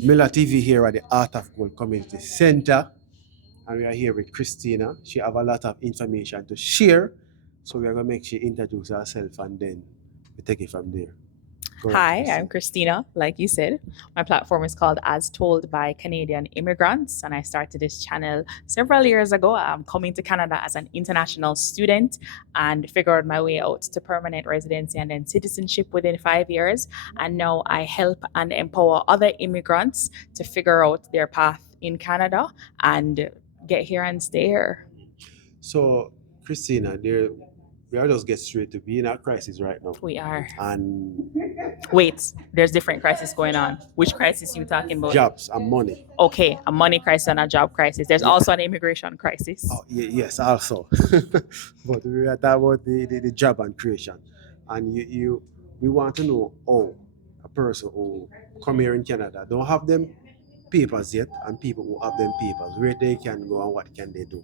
Miller TV here at the Art of Gold Community Center, and we are here with Christina. She have a lot of information to share, so we are gonna make she introduce herself and then we take it from there. Go ahead, Hi, I'm Christina. Christina. Like you said, my platform is called As Told by Canadian Immigrants, and I started this channel several years ago. I'm coming to Canada as an international student and figured my way out to permanent residency and then citizenship within 5 years. And now I help and empower other immigrants to figure out their path in Canada and get here and stay here. So, Christina, we are just get straight to being in a crisis right now, We are. and Wait, there's different crises going on. Which crisis you talking about? jobs and money. Okay, a money crisis and a job crisis. There's Yeah. also an immigration crisis. Oh, yes, also. But we are talking about the job and creation, and we want to know how a person who come here in Canada don't have them papers yet, and people who have them papers, where they can go and what can they do.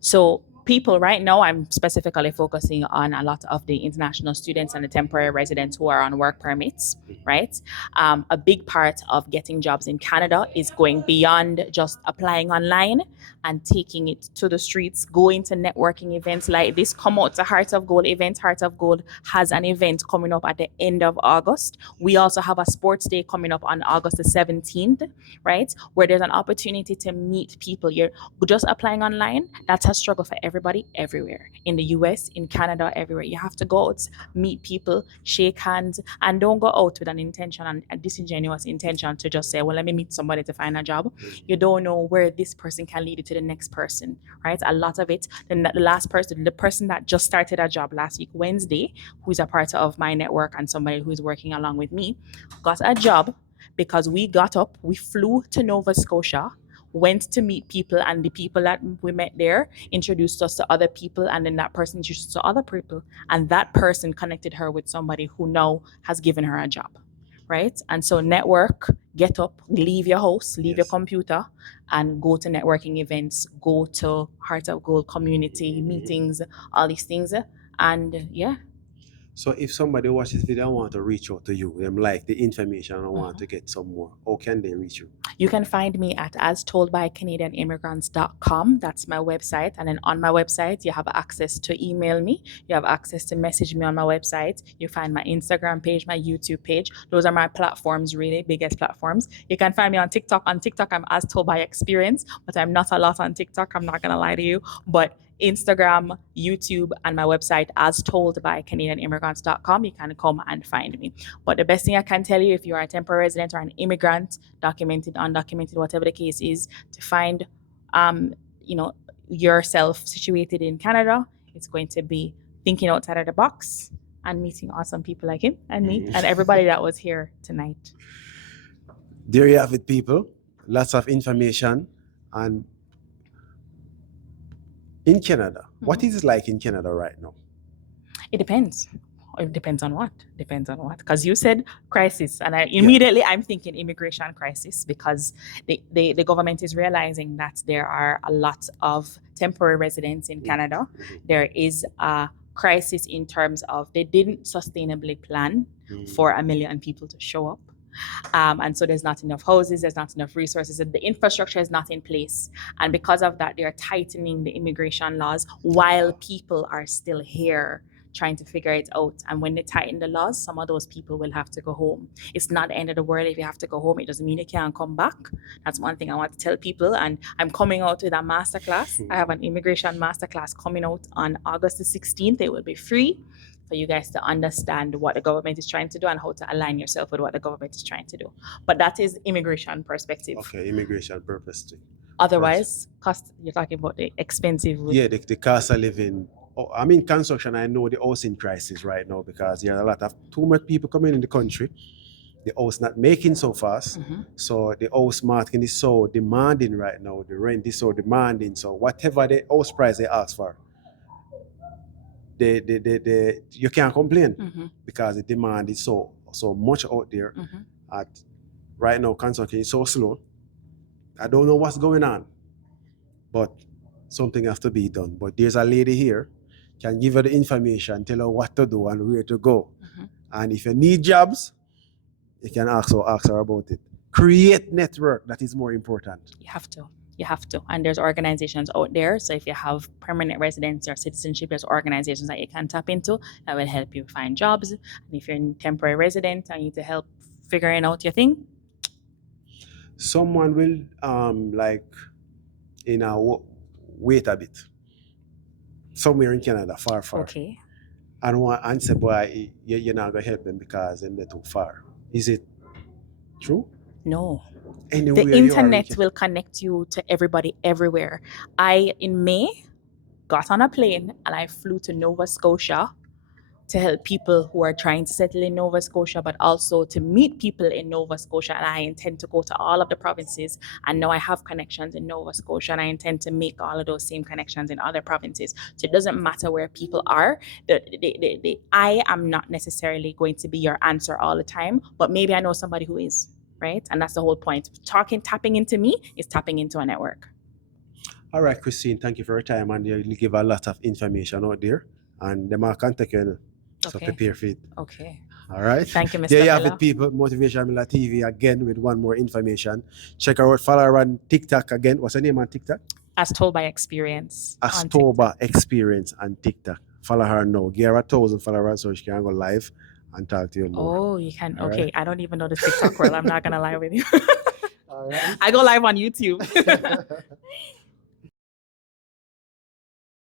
So people right now, I'm specifically focusing on a lot of the international students and the temporary residents who are on work permits, right? A big part of getting jobs in Canada is going beyond just applying online and taking it to the streets, going to networking events like this. Come out to Heart of Gold event. Heart of Gold has an event coming up at the end of August. We also have a sports day coming up on August the 17th, right? Where there's an opportunity to meet people. You're just applying online. That's a struggle for everybody everywhere. In the US, in Canada, everywhere. You have to go out, meet people, shake hands, and don't go out with an intention and a disingenuous intention to just say, well, let me meet somebody to find a job. You don't know where this person can lead you to the next person, right? A lot of it, the last person, the person that just started a job last week, Wednesday, who's a part of my network and somebody who's working along with me, got a job because we got up, we flew to Nova Scotia, went to meet people, and the people that we met there introduced us to other people, and then that person introduced us to other people, and that person connected her with somebody who now has given her a job, right? And so network, get up, leave your house, leave your Yes. computer, and go to networking events, go to Heart of Gold community meetings, all these things, and yeah. So if somebody watches this video and want to reach out to you, them like the information and want to get some more, how can they reach you? You can find me at astoldbycanadianimmigrants.com. That's my website. And then on my website, you have access to email me. You have access to message me on my website. You find my Instagram page, my YouTube page. Those are my platforms, really, biggest platforms. You can find me on TikTok. On TikTok, I'm As Told by Experience, but I'm not a lot on TikTok. I'm not going to lie to you. But Instagram, YouTube, and my website, as told by CanadianImmigrants.com, you can come and find me. But the best thing I can tell you, if you are a temporary resident or an immigrant, documented, undocumented, whatever the case is, to find yourself situated in Canada, it's going to be thinking outside of the box and meeting awesome people like him and me and everybody that was here tonight. There you have it, people. Lots of information. And in Canada, what is it like in Canada right now? It depends. It depends on what? Depends on what? Because you said crisis, and I'm thinking immigration crisis, because the government is realizing that there are a lot of temporary residents in Canada. There is a crisis in terms of they didn't sustainably plan for 1 million people to show up. And so there's not enough houses, there's not enough resources, the infrastructure is not in place. And because of that, they're tightening the immigration laws while people are still here trying to figure it out. And when they tighten the laws, some of those people will have to go home. It's not the end of the world if you have to go home. It doesn't mean you can't come back. That's one thing I want to tell people. And I'm coming out with a masterclass. I have an immigration masterclass coming out on August the 16th. It will be free for you guys to understand what the government is trying to do and how to align yourself with what the government is trying to do. But that is immigration perspective. Okay, immigration purpose. Otherwise, cost, you're talking about the expensive. Yeah, the cost of living. Oh, I mean, construction, I know the housing crisis right now because there are a lot of too much people coming in the country. The house not making so fast. So the house market is so demanding right now. The rent is so demanding. So whatever the house price they ask for, you can't complain because the demand is so much out there. Right now, construction is so slow. I don't know what's going on, but something has to be done. But there's a lady here, can give her the information, tell her what to do and where to go. And if you need jobs, you can ask her about it. create network. That is more important. You have to. You have to. And there's organizations out there. So if you have permanent residence or citizenship, there's organizations that you can tap into that will help you find jobs. And if you're a temporary resident and you need to help figuring out your thing, Someone will wait a bit. Somewhere in Canada, far. okay. And say, boy, you're not gonna help them because they're too far. Is it true? No. Anywhere The you are in internet will connect you to everybody everywhere. I, in May, got on a plane and I flew to Nova Scotia to help people who are trying to settle in Nova Scotia, but also to meet people in Nova Scotia. And I intend to go to all of the provinces. And now I have connections in Nova Scotia, and I intend to make all of those same connections in other provinces. So it doesn't matter where people are. I am not necessarily going to be your answer all the time, but maybe I know somebody who is, right? And that's the whole point. Tapping into me is tapping into a network. All right, Christine, thank you for your time, and you give a lot of information out there, and them are contact you. So Okay. prepare for it. Okay. All right. Thank you, Mr. There you have Miller. it, people. Motivation Miller TV again with one more information. Check her out. Follow her on TikTok again. What's her name on TikTok? As told by experience. on Astoba Experience on TikTok. Follow her now. Give her 1,000 followers so she can go live and talk to you more. Oh, you can. All Okay. right. I don't even know the TikTok world. I'm not going to lie with you. All right. I go live on YouTube.